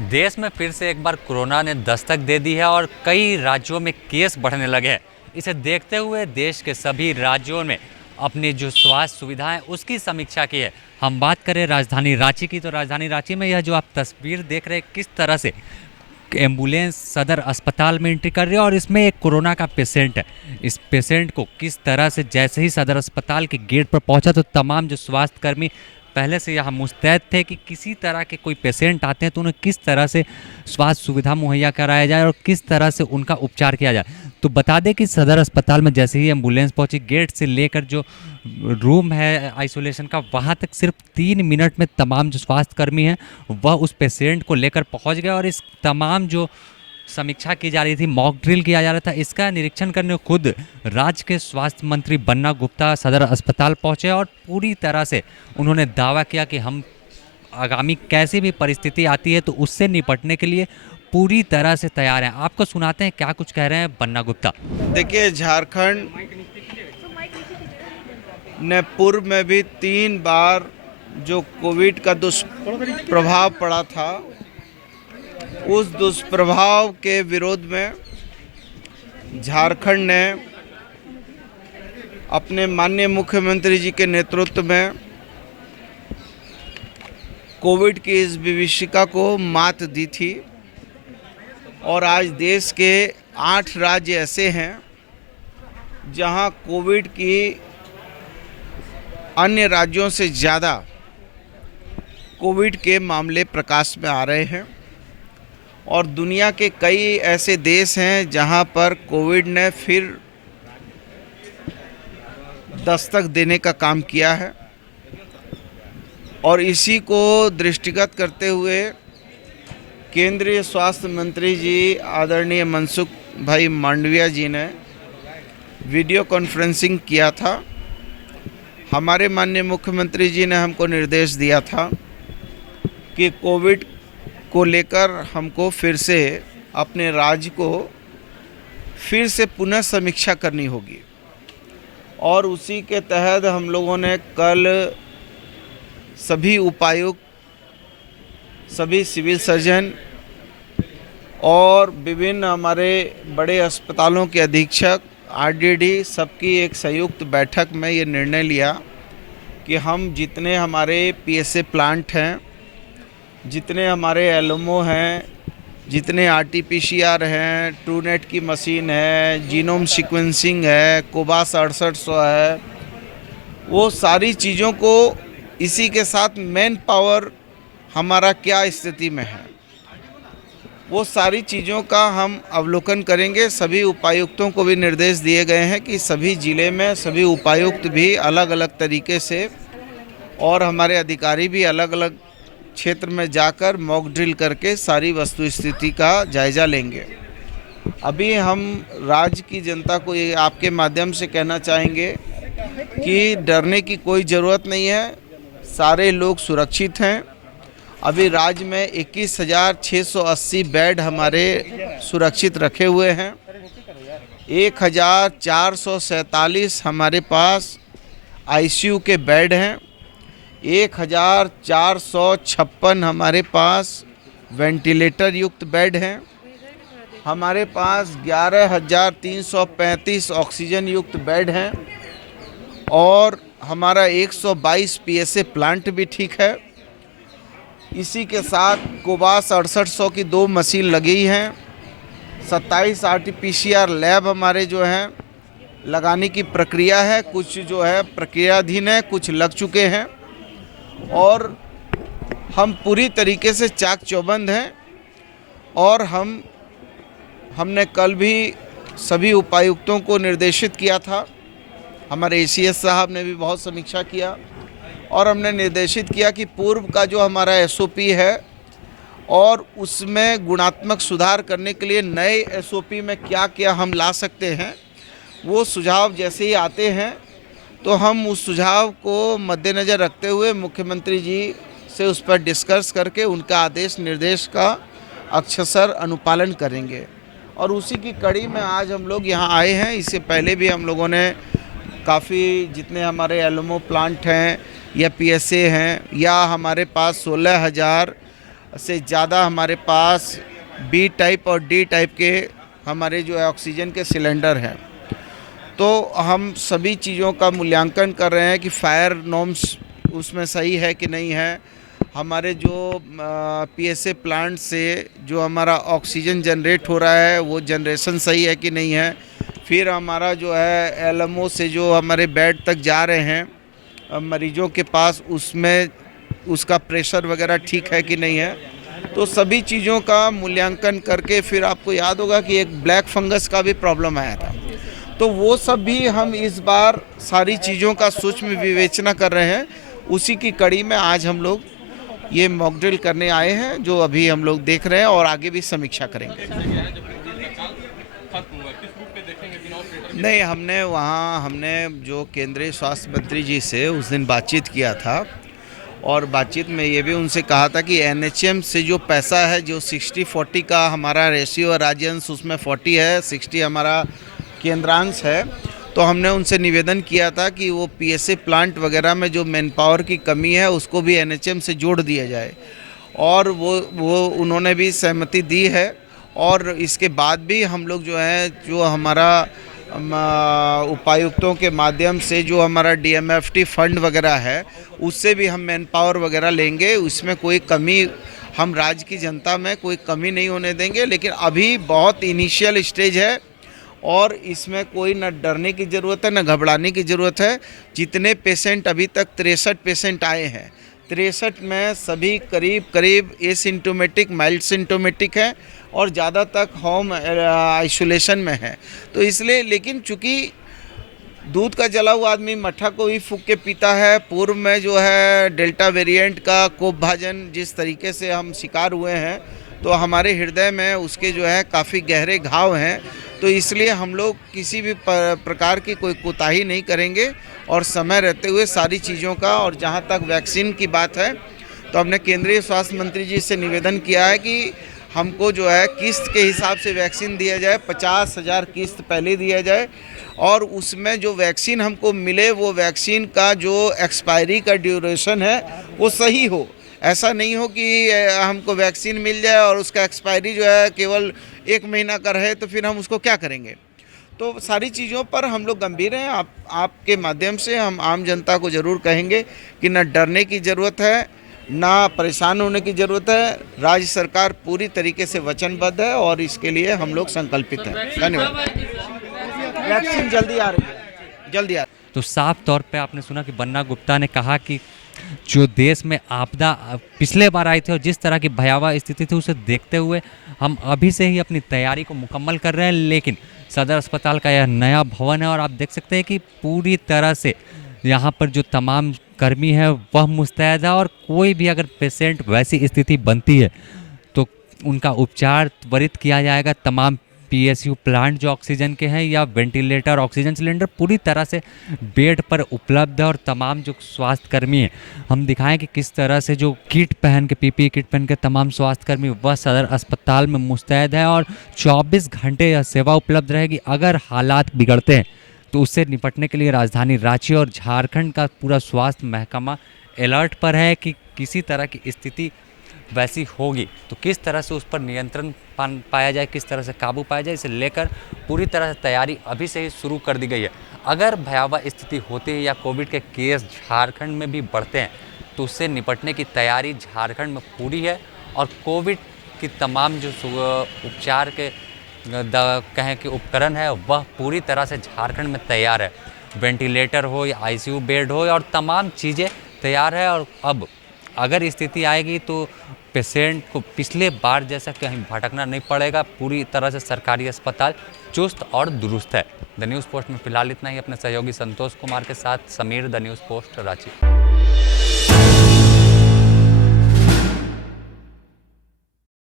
देश में फिर से एक बार कोरोना ने दस्तक दे दी है और कई राज्यों में केस बढ़ने लगे हैं। इसे देखते हुए देश के सभी राज्यों में अपनी जो स्वास्थ्य सुविधाएं उसकी समीक्षा की है। हम बात करें राजधानी रांची की, तो राजधानी रांची में यह जो आप तस्वीर देख रहे हैं, किस तरह से एम्बुलेंस सदर अस्पताल में एंट्री कर रही है और इसमें एक कोरोना का पेशेंट है। इस पेशेंट को किस तरह से जैसे ही सदर अस्पताल के गेट पर पहुंचा तो तमाम जो स्वास्थ्यकर्मी पहले से यहाँ मुस्तैद थे कि किसी तरह के कोई पेशेंट आते हैं तो उन्हें किस तरह से स्वास्थ्य सुविधा मुहैया कराया जाए और किस तरह से उनका उपचार किया जाए। तो बता दें कि सदर अस्पताल में जैसे ही एम्बुलेंस पहुंची, गेट से लेकर जो रूम है आइसोलेशन का, वहाँ तक सिर्फ 3 मिनट में तमाम जो स्वास्थ्यकर्मी हैं वह उस पेशेंट को लेकर पहुँच गए और इस तमाम जो समीक्षा की जा रही थी, मॉक ड्रिल किया जा रहा था, इसका निरीक्षण करने खुद राज्य के स्वास्थ्य मंत्री बन्ना गुप्ता सदर अस्पताल पहुंचे और पूरी तरह से उन्होंने दावा किया कि हम आगामी कैसी भी परिस्थिति आती है तो उससे निपटने के लिए पूरी तरह से तैयार हैं। आपको सुनाते हैं क्या कुछ कह रहे हैं बन्ना गुप्ता। देखिए, झारखंड ने पूर्व में भी 3 बार जो कोविड का दुष्प्रभाव पड़ा था, उस दुष्प्रभाव के विरोध में झारखंड ने अपने माननीय मुख्यमंत्री जी के नेतृत्व में कोविड की इस विभीषिका को मात दी थी। और आज देश के 8 राज्य ऐसे हैं जहां कोविड की अन्य राज्यों से ज़्यादा कोविड के मामले प्रकाश में आ रहे हैं। और दुनिया के कई ऐसे देश हैं जहां पर कोविड ने फिर दस्तक देने का काम किया है। और इसी को दृष्टिगत करते हुए केंद्रीय स्वास्थ्य मंत्री जी आदरणीय मनसुख भाई मांडविया जी ने वीडियो कॉन्फ्रेंसिंग किया था। हमारे माननीय मुख्यमंत्री जी ने हमको निर्देश दिया था कि कोविड को लेकर हमको फिर से अपने राज्य को फिर से पुनः समीक्षा करनी होगी। और उसी के तहत हम लोगों ने कल सभी उपायुक्त, सभी सिविल सर्जन और विभिन्न हमारे बड़े अस्पतालों के अधीक्षक, आरडीडी, सबकी एक संयुक्त बैठक में ये निर्णय लिया कि हम जितने हमारे पीएसए प्लांट हैं, जितने हमारे एलएमओ हैं, जितने आरटीपीसीआर हैं, ट्रूनेट की मशीन है, जीनोम सीक्वेंसिंग है, कोबास 6800 है, वो सारी चीज़ों को, इसी के साथ मैन पावर हमारा क्या स्थिति में है, वो सारी चीज़ों का हम अवलोकन करेंगे। सभी उपायुक्तों को भी निर्देश दिए गए हैं कि सभी ज़िले में सभी उपायुक्त भी अलग अलग तरीके से और हमारे अधिकारी भी अलग अलग क्षेत्र में जाकर मॉक ड्रिल करके सारी वस्तु स्थिति का जायज़ा लेंगे। अभी हम राज्य की जनता को ये आपके माध्यम से कहना चाहेंगे कि डरने की कोई ज़रूरत नहीं है, सारे लोग सुरक्षित हैं। अभी राज्य में 21,680 बेड हमारे सुरक्षित रखे हुए हैं। 1,447 हमारे पास आईसीयू के बेड हैं। 1,456 हमारे पास वेंटिलेटर युक्त बेड हैं। हमारे पास 11,335 ऑक्सीजन युक्त बेड हैं। और हमारा 122 पीएसए प्लांट भी ठीक है। इसी के साथ कोबास 6800 की 2 मशीन लगी हैं। 27 आरटीपीसीआर लैब हमारे जो हैं लगाने की प्रक्रिया है, कुछ जो है प्रक्रियाधीन है, कुछ लग चुके हैं। और हम पूरी तरीके से चाक चौबंद हैं। और हमने कल भी सभी उपायुक्तों को निर्देशित किया था, हमारे एसीएस साहब ने भी बहुत समीक्षा किया और हमने निर्देशित किया कि पूर्व का जो हमारा एसओपी है और उसमें गुणात्मक सुधार करने के लिए नए एसओपी में क्या क्या हम ला सकते हैं, वो सुझाव जैसे ही आते हैं तो हम उस सुझाव को मद्देनज़र रखते हुए मुख्यमंत्री जी से उस पर डिस्कस करके उनका आदेश निर्देश का अक्षरशः अनुपालन करेंगे। और उसी की कड़ी में आज हम लोग यहाँ आए हैं। इससे पहले भी हम लोगों ने काफ़ी जितने हमारे एलएमओ प्लांट हैं या पीएसए हैं या हमारे पास 16,000 से ज़्यादा हमारे पास बी टाइप और डी टाइप के हमारे जो है ऑक्सीजन के सिलेंडर हैं। तो हम सभी चीज़ों का मूल्यांकन कर रहे हैं कि फायर नॉर्म्स उसमें सही है कि नहीं है। हमारे जो पीएसए प्लांट से जो हमारा ऑक्सीजन जनरेट हो रहा है वो जनरेशन सही है कि नहीं है। फिर हमारा जो है एलएमओ से जो हमारे बेड तक जा रहे हैं मरीजों के पास, उसमें उसका प्रेशर वगैरह ठीक है कि नहीं है। तो सभी चीज़ों का मूल्यांकन करके फिर आपको याद होगा कि एक ब्लैक फंगस का भी प्रॉब्लम आया था, तो वो सब भी हम इस बार सारी चीज़ों का सूक्ष्म विवेचना कर रहे हैं। उसी की कड़ी में आज हम लोग ये मॉक ड्रिल करने आए हैं, जो अभी हम लोग देख रहे हैं और आगे भी समीक्षा करेंगे। नहीं, हमने जो केंद्रीय स्वास्थ्य मंत्री जी से उस दिन बातचीत किया था और बातचीत में ये भी उनसे कहा था कि एनएचएम से जो पैसा है, जो 60-40 का हमारा रेशियो है, राज्यांश उसमें 40 है, 60 हमारा केंद्रांश है। तो हमने उनसे निवेदन किया था कि वो पीएसए प्लांट वगैरह में जो मैन पावर की कमी है उसको भी एनएचएम से जोड़ दिया जाए, और वो उन्होंने भी सहमति दी है। और इसके बाद भी हम लोग जो है, जो हमारा उपायुक्तों के माध्यम से जो हमारा डीएमएफटी फंड वगैरह है उससे भी हम मैन पावर वगैरह लेंगे। उसमें कोई कमी, हम राज्य की जनता में कोई कमी नहीं होने देंगे। लेकिन अभी बहुत इनिशियल स्टेज है और इसमें कोई न डरने की ज़रूरत है न घबराने की ज़रूरत है। जितने पेशेंट अभी तक 63 पेशेंट आए हैं, 63 में सभी करीब एसिम्टोमेटिक, माइल्ड सिम्टोमेटिक है और ज़्यादा तक होम आइसोलेशन में है। तो इसलिए, लेकिन चूँकि दूध का जला हुआ आदमी मट्ठा को भी फूंक के पीता है, पूर्व में जो है डेल्टा वेरिएंट का कोपभाजन जिस तरीके से हम शिकार हुए हैं, तो हमारे हृदय में उसके जो है काफ़ी गहरे घाव हैं। तो इसलिए हम लोग किसी भी प्रकार की कोई कोताही नहीं करेंगे और समय रहते हुए सारी चीज़ों का। और जहां तक वैक्सीन की बात है, तो हमने केंद्रीय स्वास्थ्य मंत्री जी से निवेदन किया है कि हमको जो है किस्त के हिसाब से वैक्सीन दिया जाए, 50,000 किस्त पहले दिया जाए, और उसमें जो वैक्सीन हमको मिले वो वैक्सीन का जो एक्सपायरी का ड्यूरेशन है वो सही हो। ऐसा नहीं हो कि हमको वैक्सीन मिल जाए और उसका एक्सपायरी जो है केवल 1 महीना का रहे, तो फिर हम उसको क्या करेंगे। तो सारी चीज़ों पर हम लोग गंभीर हैं। आपके माध्यम से हम आम जनता को ज़रूर कहेंगे कि न डरने की ज़रूरत है, ना परेशान होने की ज़रूरत है। राज्य सरकार पूरी तरीके से वचनबद्ध है और इसके लिए हम लोग संकल्पित हैं। धन्यवाद। वैक्सीन जल्दी आ रही है, जल्दी आ रही है। तो साफ तौर पे आपने सुना कि बन्ना गुप्ता ने कहा कि जो देश में आपदा पिछले बार आई थी और जिस तरह की भयावह स्थिति थी उसे देखते हुए हम अभी से ही अपनी तैयारी को मुकम्मल कर रहे हैं। लेकिन सदर अस्पताल का यह नया भवन है और आप देख सकते हैं कि पूरी तरह से यहाँ पर जो तमाम कर्मी है वह मुस्तैद है, और कोई भी अगर पेशेंट वैसी स्थिति बनती है तो उनका उपचार त्वरित किया जाएगा। तमाम पीएसयू प्लांट जो ऑक्सीजन के हैं या वेंटिलेटर, ऑक्सीजन सिलेंडर पूरी तरह से बेड पर उपलब्ध है। और तमाम जो स्वास्थ्यकर्मी हैं, हम दिखाएं कि किस तरह से जो किट पहन के, पीपीई किट पहन के तमाम स्वास्थ्यकर्मी वह सदर अस्पताल में मुस्तैद है और 24 घंटे यह सेवा उपलब्ध रहेगी। अगर हालात बिगड़ते हैं तो उससे निपटने के लिए राजधानी रांची और झारखंड का पूरा स्वास्थ्य महकमा अलर्ट पर है कि किसी तरह की स्थिति वैसी होगी तो किस तरह से उस पर नियंत्रण पाया जाए, किस तरह से काबू पाया जाए, इसे लेकर पूरी तरह से तैयारी अभी से ही शुरू कर दी गई है। अगर भयावह स्थिति होती है या कोविड के केस झारखंड में भी बढ़ते हैं तो उससे निपटने की तैयारी झारखंड में पूरी है और कोविड की तमाम जो उपचार के कहें कि उपकरण है वह पूरी तरह से झारखंड में तैयार है। वेंटिलेटर हो या आईसीयू बेड हो और तमाम चीज़ें तैयार है। और अब अगर स्थिति आएगी तो पेशेंट को पिछले बार जैसा कहीं भटकना नहीं पड़ेगा। पूरी तरह से सरकारी अस्पताल चुस्त और दुरुस्त है। द न्यूज़ पोस्ट में फिलहाल इतना ही। अपने सहयोगी संतोष कुमार के साथ Sameer, the news post, Ranchi.